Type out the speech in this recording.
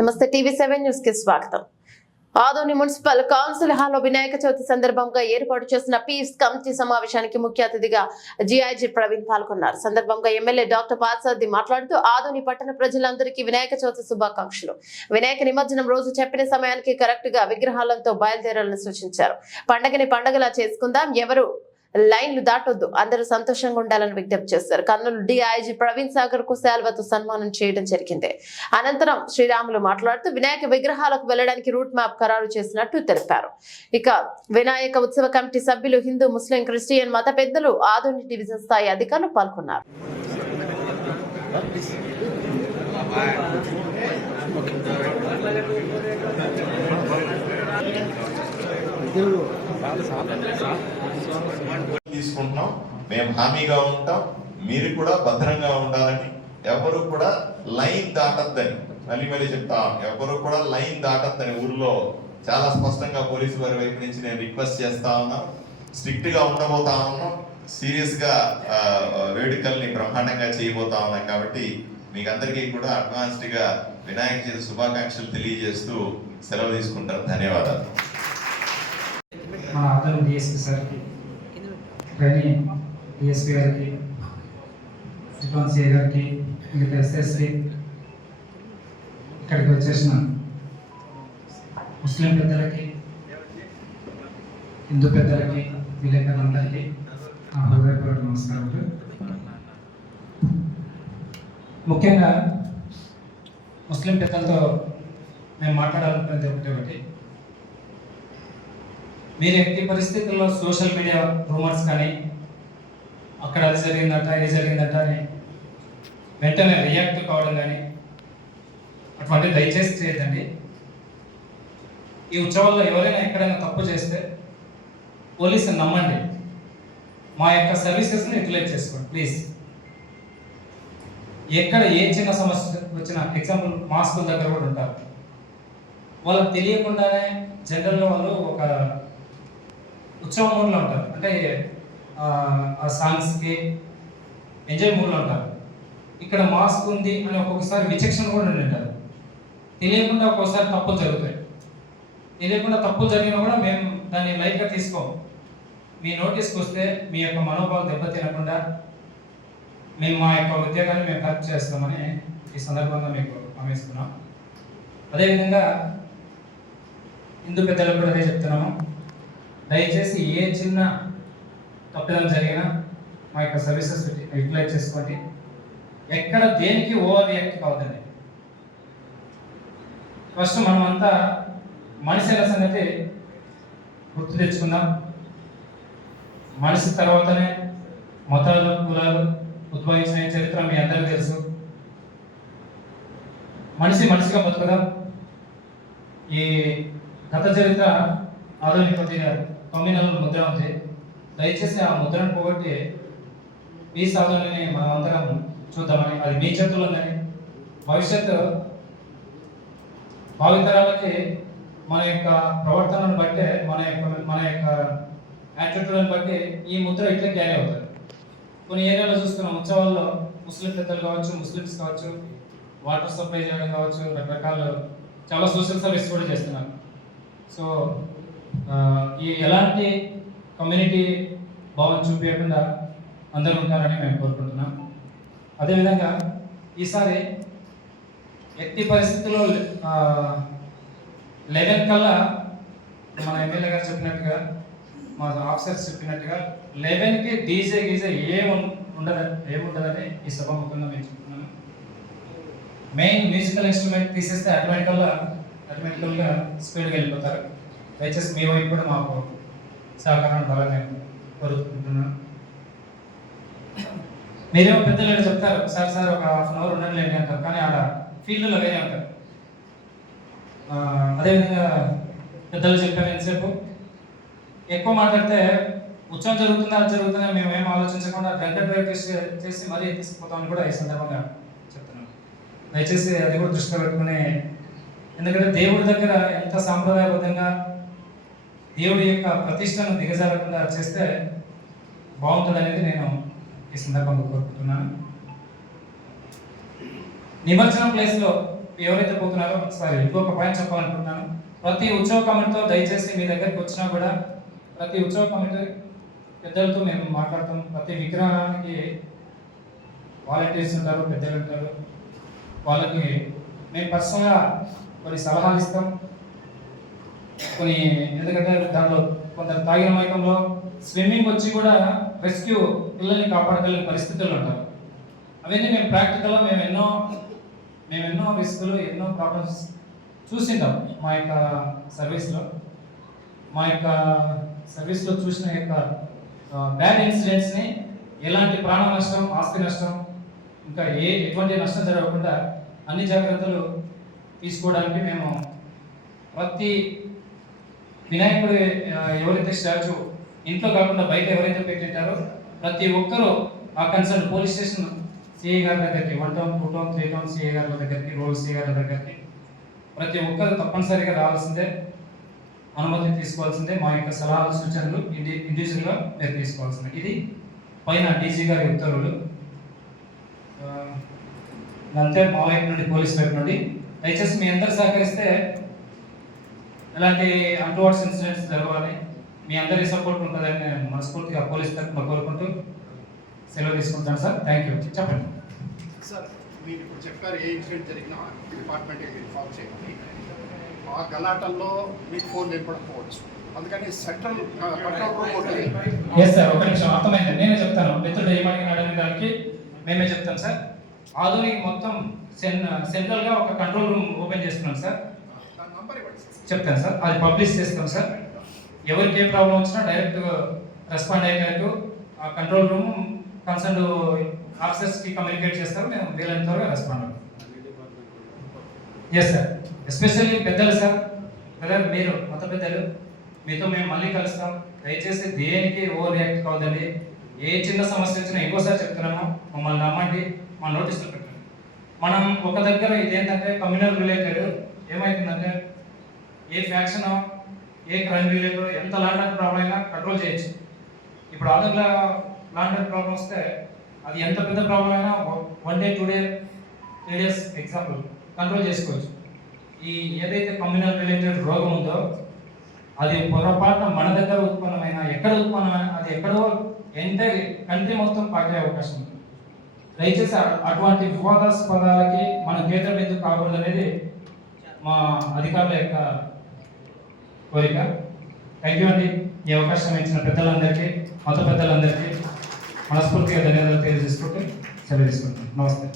నమస్తే TV seven న్యూస్కి స్వాగతం. ఆదోని మున్సిపల్ కౌన్సిల్ హాల్లో వినాయక చవితి సందర్భంగా ఏర్పాటు చేసిన పీస్ కమిటీ సమావేశానికి ముఖ్య అతిథిగా జిఐజీ ప్రవీణ్ పాల్గొన్నారు. సందర్భంగా ఎమ్మెల్యే డాక్టర్ పార్సాది మాట్లాడుతూ ఆదోని పట్టణ ప్రజలందరికీ వినాయక చవితి శుభాకాంక్షలు. వినాయక నిమజ్జనం రోజు చెప్పిన సమయానికి కరెక్ట్గా విగ్రహాలతో బయలుదేరాలని సూచించారు. పండగని పండగలా చేసుకుందాం ఎవరు లైన్లు దాటొద్దు. అందరూ సంతోషంగా ఉండాలని విజ్ఞప్తి చేశారు కర్నూలు డిఐజీ ప్రవీణ్ సాగర్కు శాల్వతో సన్మానం చేయడం జరిగింది. అనంతరం శ్రీరాములు మాట్లాడుతూ వినాయక విగ్రహాలకు వెళ్ళడానికి రూట్ మ్యాప్ ఖరారు చేసినట్టు తెలిపారు. ఇక వినాయక ఉత్సవ కమిటీ సభ్యులు హిందూ ముస్లిం క్రిస్టియన్ మత పెద్దలు ఆధునిక డివిజన్ స్థాయి అధికారులు పాల్గొన్నారు. తీసుకుంటున్నాం. మేము హామీగా ఉంటాం. మీరు కూడా భద్రంగా ఉండాలని. ఎవరు కూడా లైన్ దాటద్దని. మళ్ళీ మళ్ళీ చెప్తా ఎవరు కూడా లైన్ దాటద్దని ఊర్లో చాలా స్పష్టంగా పోలీసు వారి వైపు నుంచి నేను రిక్వెస్ట్ చేస్తా ఉన్నాం. స్ట్రిక్ట్గా ఉండబోతా ఉన్నాం. సీరియస్గా వేడుకల్ని బ్రహ్మాండంగా చేయబోతా ఉన్నాం కాబట్టి మీకు అందరికీ కూడా అడ్వాన్స్డ్గా వినాయక చవితి శుభాకాంక్షలు తెలియజేస్తూ సెలవు తీసుకుంటారు. ధన్యవాదాలు. మన ఆదరణ డిఎస్పీ సార్కి ట్రైనీ డిఎస్పీ గారికి రిటర్న్ సిఐ గారికి మిగతా ఎస్ఎస్సి ఇక్కడికి వచ్చేసిన ముస్లిం పెద్దలకి హిందూ పెద్దలకి విలేకరులందరికీ నా హృదయపూర్వక నమస్కారాలు. ముఖ్యంగా ముస్లిం పెద్దలతో మేము మాట్లాడాలనుకునేది ఒకటి ఒకటి. మీరు ఎట్టి పరిస్థితుల్లో సోషల్ మీడియా రూమర్స్ కానీ అక్కడ అది జరిగిందట ఇది జరిగిందట అని వెంటనే రియాక్ట్ కావడం కానీ అటువంటి దయచేసి చేయదండి ఈ ఉత్సవాల్లో ఎవరైనా ఎక్కడైనా తప్పు చేస్తే పోలీసుని నమ్మండి. మా యొక్క సర్వీసెస్ని యూటిలైజ్ చేసుకోండి ప్లీజ్. ఎక్కడ ఏ చిన్న సమస్య వచ్చినా ఎగ్జాంపుల్ మాస్కుల దగ్గర కూడా ఉంటారు. వాళ్ళకి తెలియకుండానే జనరల్గా వాళ్ళు ఒక ఉత్సవం మూడ్లో ఉంటారు. అంటే ఆ, సాంగ్స్కి ఎంజాయ్ మూడ్లో ఉంటారు. ఇక్కడ మాస్క్ ఉంది అని ఒక్కొక్కసారి విచక్షణ కూడా ఉండి ఉంటారు. తెలియకుండా ఒక్కోసారి తప్పులు జరుగుతాయి. తెలియకుండా తప్పులు జరిగినా కూడా మేము దాన్ని లైట్గా తీసుకోము మీ నోటీస్కి వస్తే మీ యొక్క మనోభావం దెబ్బతినకుండా మేము మా యొక్క ఉద్యోగాన్ని మేము కరెక్ట్ చేస్తామని ఈ సందర్భంగా మీకు హామీస్తున్నాం అదేవిధంగా హిందూ పెద్దలకు కూడా అదే చెప్తున్నాము. దయచేసి ఏ చిన్న తప్పిదం జరిగినా మా యొక్క సర్వీసెస్ యూటిలైజ్ చేసుకోండి. ఎక్కడ దేనికి ఓవర్ రియాక్ట్ కావద్దండి. ఫస్ట్ మనం అంతా మనిషి అనే సంగతి గుర్తు తెచ్చుకుందాం. మనిషి తర్వాతనే మతాలు కులాలు ఉద్భవించిన చరిత్ర మీ అందరికీ తెలుసు. మనిషి మనిషిగా బతుకుదాం. ఈ గత చరిత్ర ఆధునిక తొమ్మిది నెలల ముద్ర ఉంది. దయచేసి ఆ ముద్రను పోగొట్టి ఈ సాధనని మనం అందరం చూద్దామని అది మీ చేతుల్లో ఉందని. భవిష్యత్తు భావితరాలకి మన యొక్క ప్రవర్తనను బట్టే మన యొక్క మన యొక్క యాటిట్యూడ్ని బట్టి ఈ ముద్ర ఇట్లా క్యారీ అవుతుంది. కొన్ని ఏరియాలో చూస్తున్న ఉత్సవాల్లో ముస్లిం పెద్దలు కావచ్చు ముస్లిమ్స్ కావచ్చు వాటర్ సప్లై చేయడం కావచ్చు రకరకాల చాలా సోషల్ సర్వీస్ కూడా చేస్తున్నారు. సో ఈ ఎలాంటి కమ్యూనిటీ భావం చూపించకుండా అందరూ ఉంటారని మేము కోరుకుంటున్నాం. అదేవిధంగా ఈసారి ఎట్టి పరిస్థితుల్లో లెవెన్ కల్లా మన ఎమ్మెల్యే గారు చెప్పినట్టుగా మా ఆఫీసర్స్ చెప్పినట్టుగా లెవెన్కి డీజే గీజే ఏం ఉండదు ఏముండదని ఈ సభాముఖంగా మేము చెప్తున్నాము మెయిన్ మ్యూజికల్ ఇన్స్ట్రుమెంట్ తీసేస్తే ఆటోమేటికల్గా ఆటోమేటికల్గా స్పీడ్గా వెళ్ళిపోతారు. దయచేసి మీ వైపు కూడా మాకు సహకారం బాగా నేను కోరుకుంటున్నాను మీరేమో పెద్దలు చెప్తారు సార్ సార్ ఒక హాఫ్ అన్ అవర్ ఉండలేండి అంటారు కానీ ఆడ ఫీల్డ్లో వేరే ఉంటారు అదేవిధంగా పెద్దలు చెప్పారు ఎంతసేపు. ఎక్కువ మాట్లాడితే ఉత్సవం జరుగుతుందా అది జరుగుతుందా మేము ఏం ఆలోచించకుండా గంట ప్రాక్టీస్ చేసి చేసి మరీ తీసుకుపోతామని కూడా ఈ సందర్భంగా చెప్తున్నాను దయచేసి అది కూడా దృష్టిలో పెట్టుకుని ఎందుకంటే దేవుడి దగ్గర ఎంత సాంప్రదాయబద్ధంగా దేవుడి యొక్క ప్రతిష్టను దిగజారకుండా చేస్తే బాగుంటుందనేది నేను ఈ సందర్భంగా కోరుకుంటున్నాను. నిమజ్జనం ప్లేస్లో ఎవరైతే పోతున్నారో సారీ ఇంకొక పాయింట్ చెప్పాలనుకుంటున్నాను. ప్రతి ఉత్సవ కమిటీతో దయచేసి మీ దగ్గరికి వచ్చినా కూడా ప్రతి ఉత్సవ కమిటీ పెద్దలతో మేము మాట్లాడతాం. ప్రతి విగ్రహానికి వాలంటీర్స్ ఉంటారు పెద్దలు ఉంటారు. వాళ్ళకి మేము పర్సనల్గా కొన్ని సలహాలు ఇస్తాం. కొన్ని ఎందుకంటే దాంట్లో కొందరు తాగిన మైకంలో స్విమ్మింగ్ వచ్చి కూడా రెస్క్యూ పిల్లల్ని కాపాడగలిగిన పరిస్థితులు ఉంటారు అవన్నీ మేము ప్రాక్టికల్గా మేము ఎన్నో మేము ఎన్నో రిస్కులు ఎన్నో ప్రాబ్లమ్స్ చూసింటాం మా యొక్క సర్వీస్లో. మా యొక్క సర్వీస్లో చూసిన యొక్క బ్యాడ్ ఇన్సిడెంట్స్ని ఎలాంటి ప్రాణ నష్టం ఆస్తి నష్టం ఇంకా ఏ ఎటువంటి నష్టం జరగకుండా అన్ని జాగ్రత్తలు తీసుకోవడానికి మేము ప్రతి వినాయకుడు ఎవరైతే స్టాచ్యూ ఇంట్లో కాకుండా బయట ఎవరైతే పెట్టింటారో ప్రతి ఒక్కరూ ఆ కన్సర్న్ పోలీస్ స్టేషన్ సిఐ గారి దగ్గరికి one town two town three town CI గారి దగ్గరికి రోడ్ సిఐ గారి దగ్గరికి ప్రతి ఒక్కరు తప్పనిసరిగా రావాల్సిందే అనుమతి తీసుకోవాల్సిందే మా యొక్క సలహాలు సూచనలు ఇండి ఇండివిజువల్గా మీరు తీసుకోవాల్సిందే. ఇది పైన డీజీ గారి ఉత్తర్వులు. అంతే మా వైపు నుండి పోలీస్ వైపు నుండి. దయచేసి మీ అందరు సహకరిస్తే ఇలాంటి అంటువర్డ్స్ ఇన్సిడెంట్స్ జరగాలని మీ అందరి సపోర్ట్ ఉంటుందని నేను మనస్ఫూర్తిగా పోలీస్ తరఫున కోరుకుంటూ సెలవు తీసుకుంటాను సార్. థ్యాంక్ యూ చెప్పండి. సార్ మీరు ఇప్పుడు చెప్పారు ఏ ఇన్సిడెంట్ జరిగినా డిపార్ట్మెంట్కి మీరు ఇన్ఫార్మ్ చేయాలి ఆ గలాటల్లో మీకు ఫోన్ లేకపోవచ్చు అందుకని సెంట్రల్ ఎస్ సార్ ఒక నిమిషం. అర్థమైంది. నేనే చెప్తాను. మిత్రుడు ఏమడిగినాడు అనే దానికి మేమే చెప్తాం సార్. ఆధునిక మొత్తం సెన్ సెంట్రల్గా ఒక కంట్రోల్ రూమ్ ఓపెన్ చేస్తున్నాం సార్. చెప్తాను సార్. అది పబ్లిష్ చేస్తాం సార్. ఎవరికి ఏ ప్రాబ్లం వచ్చినా డైరెక్ట్ రెస్పాండ్ అయ్యేటట్టు ఆ కంట్రోల్ రూమ్ కన్సర్న్ ఆఫీసర్స్కి కమ్యూనికేట్ చేస్తారు. మేము వీలైనంత త్వరగా రెస్పాండ్ అవుతాం. ఎస్ సార్ ఎస్పెషల్లీ పెద్దలు సార్. బ్రదర్ మీరు మత పెద్దలు మీతో మేము మళ్ళీ కలుస్తాం. దయచేసి దేనికి ఓవర్ రియాక్ట్ కావద్దండి. ఏ చిన్న సమస్య వచ్చినా ఇంకోసారి చెప్తున్నాము మమ్మల్ని నమ్మండి. మా నోటీసులు పెట్టండి. మనం ఒక దగ్గర ఇదేంటంటే కమ్యూనల్ రిలేటెడ్ ఏమవుతుందంటే ఏ ఫ్యాక్షన్ ఏ క్రైమ్ రిలేటెడ్ ఎంత లాండర్ ప్రాబ్లం అయినా కంట్రోల్ చేయొచ్చు ఇప్పుడు ఆధార్ల లాండర్ ప్రాబ్లం వస్తే అది ఎంత పెద్ద ప్రాబ్లం అయినా one day two day three days example control చేసుకోవచ్చు. ఈ ఏదైతే కమ్యూనల్ రిలేటెడ్ రోగం ఉందో అది పొరపాటున మన దగ్గర ఉత్పన్నమైన ఎక్కడ ఉత్పన్నమైన అది ఎక్కడో ఎంటైర్ కంట్రీ మొత్తం పాకే అవకాశం ఉంది. దయచేసి అటువంటి వివాదాస్పదాలకి మనం కేంద్రం ఎందుకు కాకూడదు అనేది మా అధికారుల యొక్క కోరిక. థ్యాంక్ యూ అండి. ఈ అవకాశం ఇచ్చిన పెద్దలందరికీ మత పెద్దలందరికీ మనస్ఫూర్తిగా ధన్యవాదాలు తెలియజేసుకుంటే సెలవు తీసుకుంటాను నమస్తే.